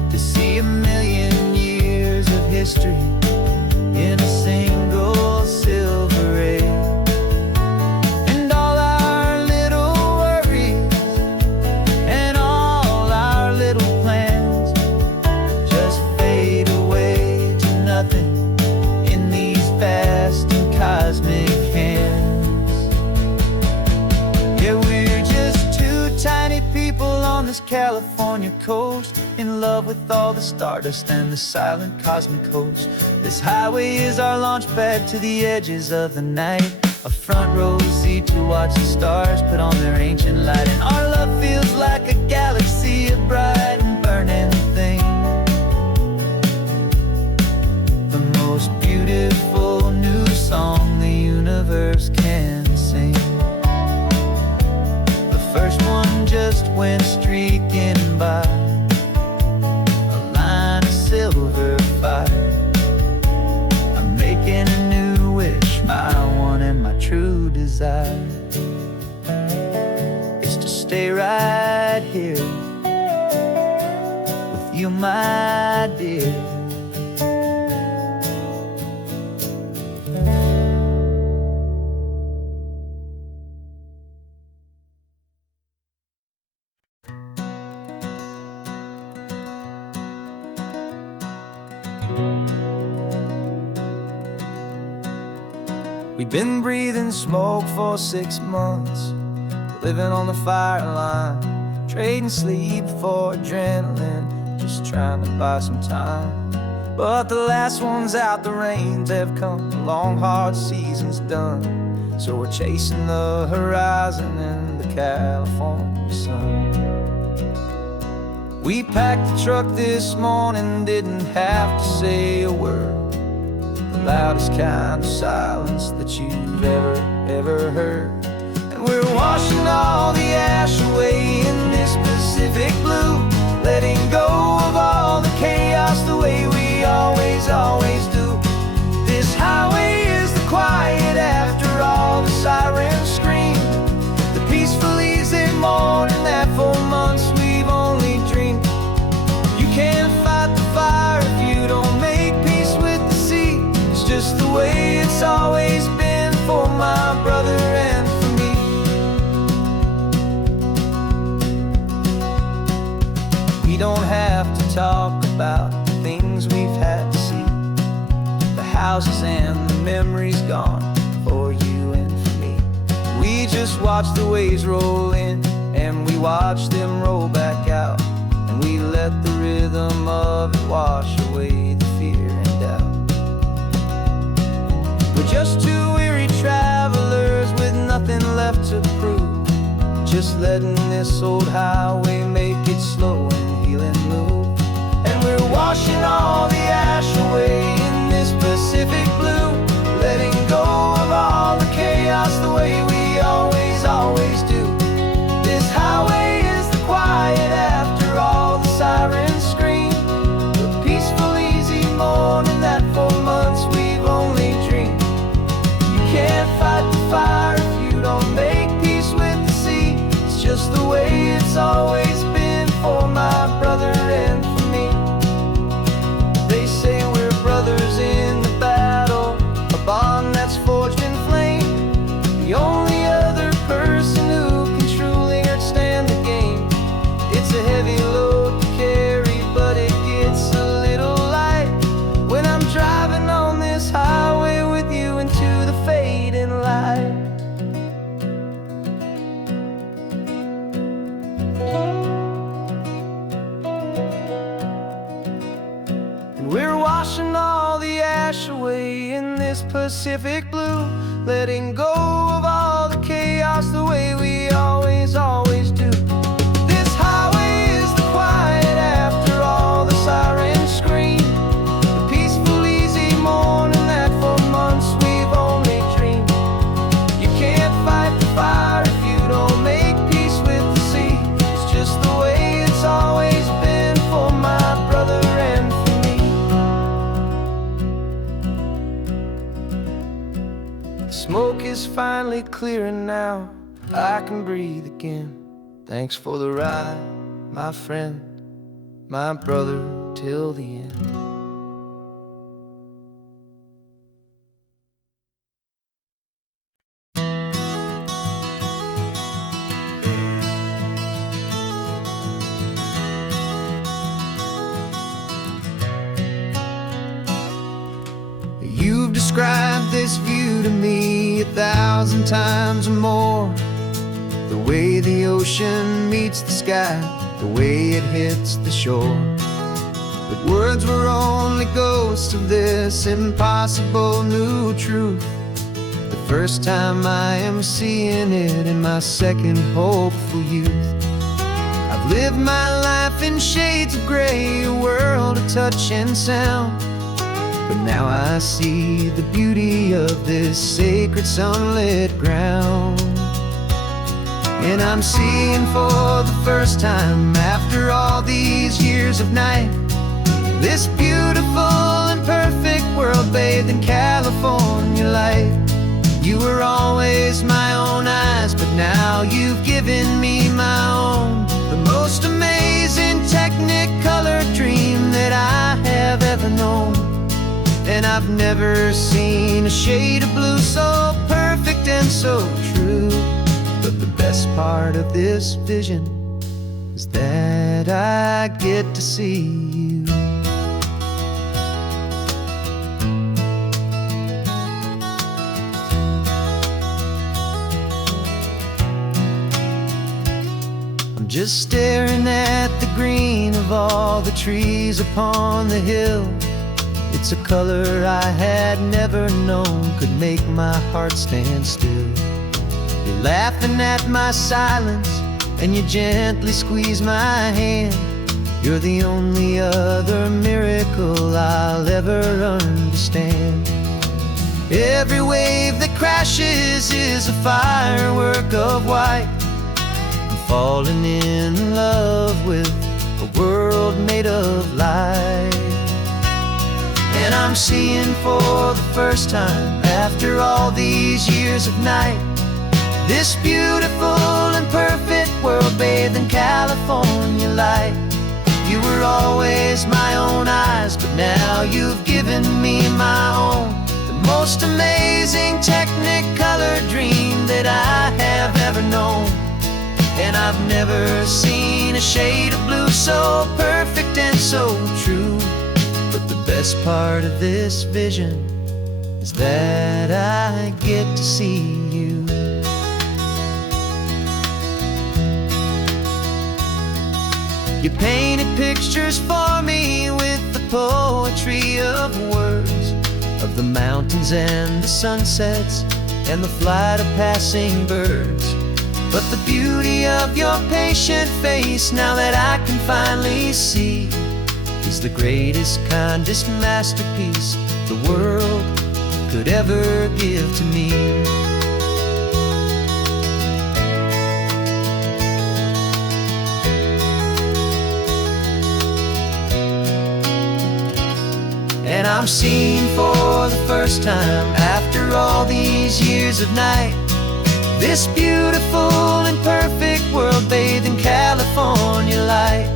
to see a million years of history in a single silver ray. And all our little worries and all our little plans just fade away to nothing in these vast and cosmic hands. Yeah, we're just two tiny people on this California coast, in love with all the stardust and the silent cosmic host. This highway is our launch pad to the edges of the night, a front row seat to watch the stars put on their ancient light. And our love feels like a galaxy, a bright and burning thing, the most beautiful new song the universe can sing. The first one just went streaking by, a line of silver fire. I'm making a new wish, my one and my true desire is to stay right here with you, my dear. We've been breathing smoke for 6 months, living on the fire line, trading sleep for adrenaline, just trying to buy some time. But the last one's out, the rains have come, the long hard season's done, so we're chasing the horizon in the California sun. We packed the truck this morning, didn't have to say a word, the loudest kind of silence that you've ever heard. And we're washing all the ash away in this Pacific blue, letting go of all the chaos the way we always do. This highway is the quiet after all the sirens scream, the peaceful easy morning that for months we've only dreamed. You can't fight the fire if you don't make peace with the sea. It's just the way it's always been for my brother and for me. We don't have to talk about the things we've had to see, the houses and the memories gone for you and for me. We just watch the waves roll in, and we watch them roll back out, and we let the rhythm of it wash away the fear and doubt. We're just two weary travelers with nothing left to prove, just letting this old highway make it slow and heal and move. And we're washing all the ash away in this Pacific blue, letting go of all the chaos the way we always do. This highway is the quiet after all the sirens scream, the peaceful, easy morning that for months we've only dreamed. You can't fight the fire if you don't make peace with the sea. It's just the way it's always been for my brother and for me. The smoke is finally clearing now, I can breathe again. Thanks for the ride, my friend, my brother, till the end. You've described this view to me 1,000 times or more. The way the ocean meets the sky, the way it hits the shore. But words were only ghosts of this impossible new truth. The first time I am seeing it in my second hopeful youth. I've lived my life in shades of gray, a world of touch and sound. But now I see the beauty of this sacred sunlit ground. And I'm seeing for the first time after all these years of night, this beautiful and perfect world bathed in California light. You were always my own eyes, but now you've given me my own. The most amazing technicolor dream that I have ever known. And I've never seen a shade of blue so perfect and so true. But the best part of this vision is that I get to see you. I'm just staring at the green of all the trees upon the hill. It's a color I had never known could make my heart stand still. You're laughing at my silence, and you gently squeeze my hand. You're the only other miracle I'll ever understand. Every wave that crashes is a firework of white. I'm falling in love with a world made of light. And I'm seeing for the first time after all these years of night, this beautiful and perfect world bathed in California light. You were always my own eyes, but now you've given me my own. The most amazing technicolor dream that I have ever known. And I've never seen a shade of blue so perfect and so true. But the best part of this vision is that I get to see you. You painted pictures for me with the poetry of words, of the mountains and the sunsets and the flight of passing birds. But the beauty of your patient face, now that I can finally see, is the greatest, kindest masterpiece the world could ever give to me. And I'm seeing for the first time after all these years of night, this beautiful and perfect world bathed in California light.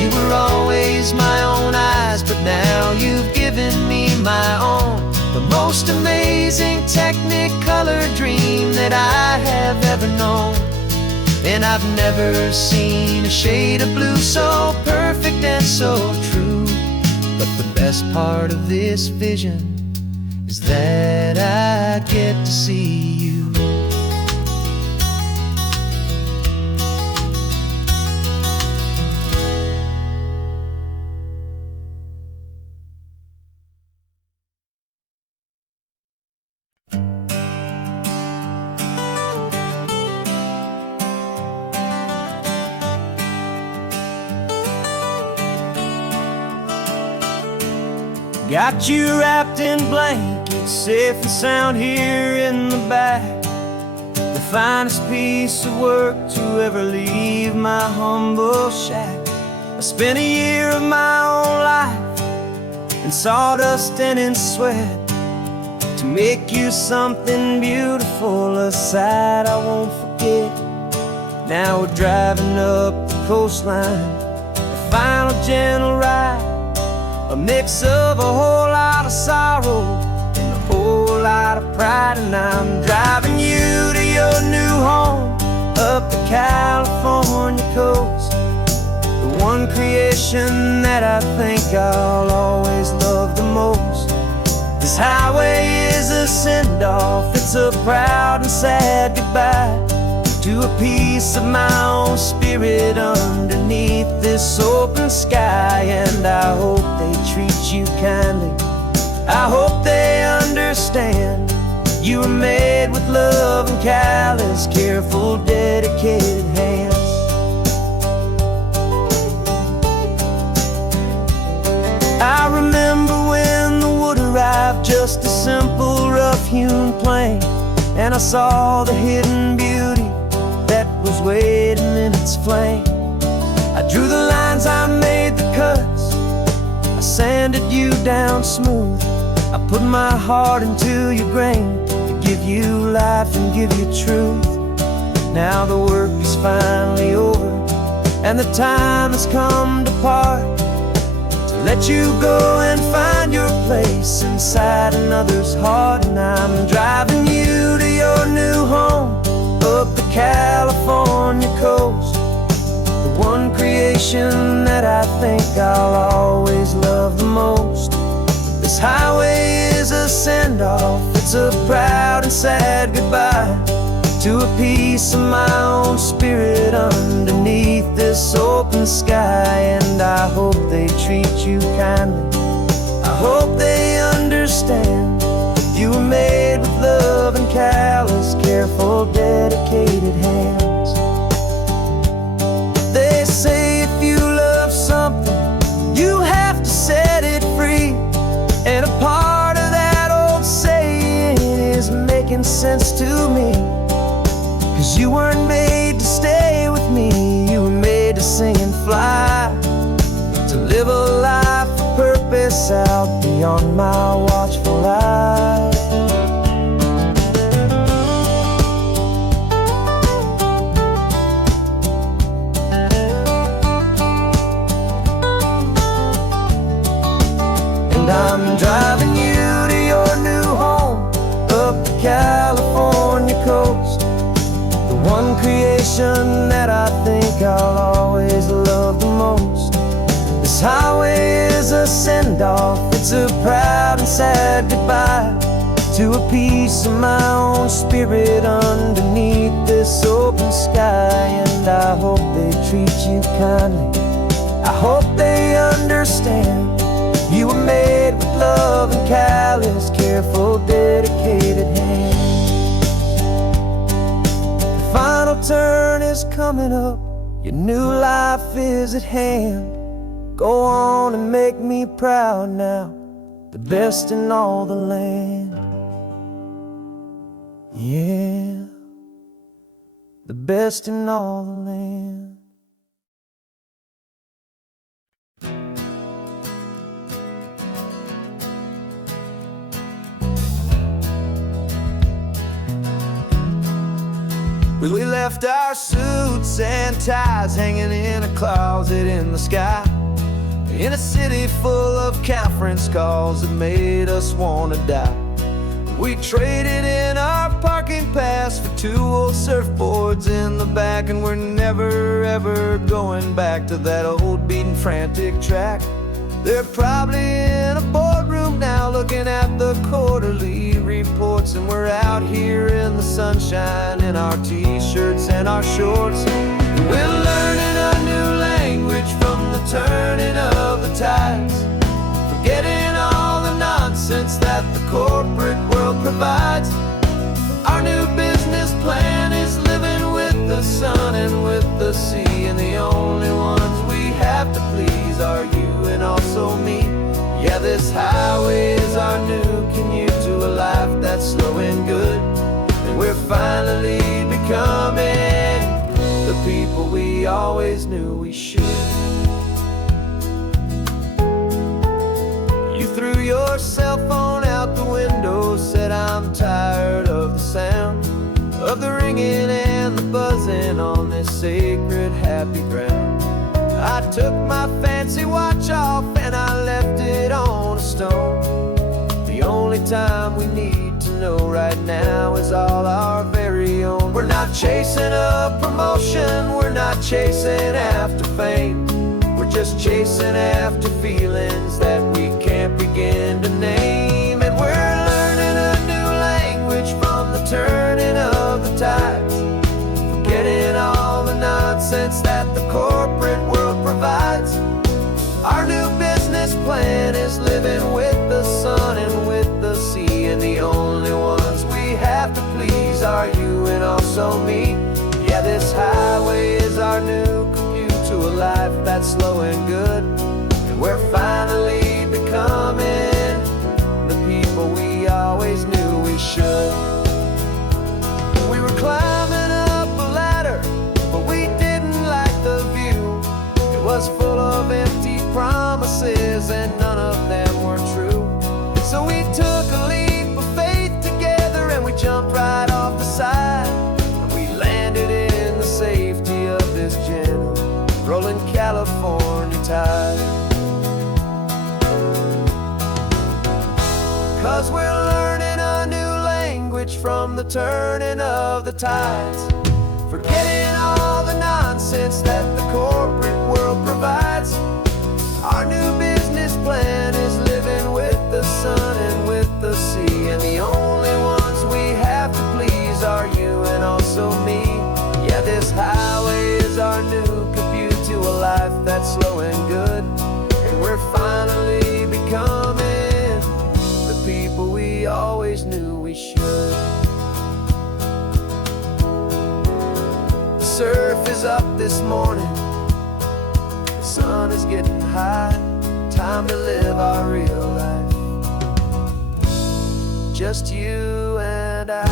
You were always my own eyes, but now you've given me my own. The most amazing technicolor dream that I have ever known. And I've never seen a shade of blue so perfect and so true. But the best part of this vision is that I get to see you. Got you wrapped in blankets, safe and sound here in the back. The finest piece of work to ever leave my humble shack. I spent a year of my own life in sawdust and in sweat to make you something beautiful, a sight I won't forget. Now we're driving up the coastline, a final gentle ride, a mix of a whole lot of sorrow and a whole lot of pride. And I'm driving you to your new home up the California coast, the one creation that I think I'll always love the most. This highway is a send-off, it's a proud and sad goodbye to a piece of my own spirit underneath this open sky. And I hope they treat you kindly, I hope they understand you were made with love and callous, careful, dedicated hands. I remember when the wood arrived, just a simple rough-hewn plank, and I saw the hidden beauty that was waiting in its flame. I drew the lines, I made the cuts, I sanded you down smooth. I put my heart into your grain to give you life and give you truth. Now the work is finally over, and the time has come to part, to let you go and find your place inside another's heart. And I'm driving you to your new home up the California coast, the one creation that I think I'll always love the most. This highway is a send-off, it's a proud and sad goodbye to a piece of my own spirit underneath this open sky. And I hope they treat you kindly, I hope they understand you were made with love and callous, careful, dedicated hands. They say if you love something, you have to set it free. And a part of that old saying is making sense to me, 'cause you weren't made to stay with me, you were made to sing and fly, to live a life of purpose out beyond my watchful eye. I'm driving you to your new home up the California coast, the one creation that I think I'll always love the most. This highway is a send-off, it's a proud and sad goodbye to a piece of my own spirit underneath this open sky. And I hope they treat you kindly, I hope they understand you were made with love and callous, careful, dedicated hands. The final turn is coming up, your new life is at hand. Go on and make me proud now, the best in all the land. Yeah, the best in all the land. We left our suits and ties hanging in a closet in the sky, in a city full of conference calls that made us want to die. We traded in our parking pass for 2 old surfboards in the back, and we're never ever going back to that old beaten frantic track. They're probably in a boardroom now looking at the quarterly reports, and we're out here in the sunshine in our t-shirts and our shorts. We're learning a new language from the turning of the tides, forgetting all the nonsense that the corporate world provides. Our new business plan is living with the sun and with the sea, and the only ones we have to please are you and also me. Yeah, this highway is our new commute to a life that's slow and good. And we're finally becoming the people we always knew we should. You threw your cell phone out the window, said I'm tired of the sound of the ringing and the buzzing on this sacred happy ground. I took my fancy watch off and I left it on a stone. The only time we need to know right now is all our very own. We're not chasing a promotion, we're not chasing after fame. We're just chasing after feelings that we can't begin to name. And we're learning a new language from the turning of the tides, forgetting all the nonsense that the corporate world provides. Our new business plan is living with the sun and with the sea, and the only ones we have to please are you and also me. Yeah, this highway is our new commute to a life that's slow and good, and we're finally becoming the people we always knew we should. We were climbing up a ladder, but we didn't like the view. It was full of empty promises and none of them were true. So we took a leap of faith together and we jumped right off the side, and we landed in the safety of this gentle rolling California tide. 'Cause we're learning a new language from the turning of the tides, forgetting all the nonsense that the corporate world provides. Our new business plan is living with the sun and with the sea, and the only ones we have to please are you and also me. Yeah, this highway is our new commute to a life that's slow and good, and we're finally becoming the people we always knew we should. The surf is up this morning, the sun is getting high, time to live our real life, just you and I,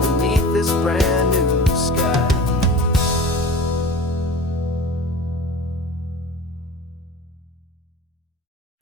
beneath this brand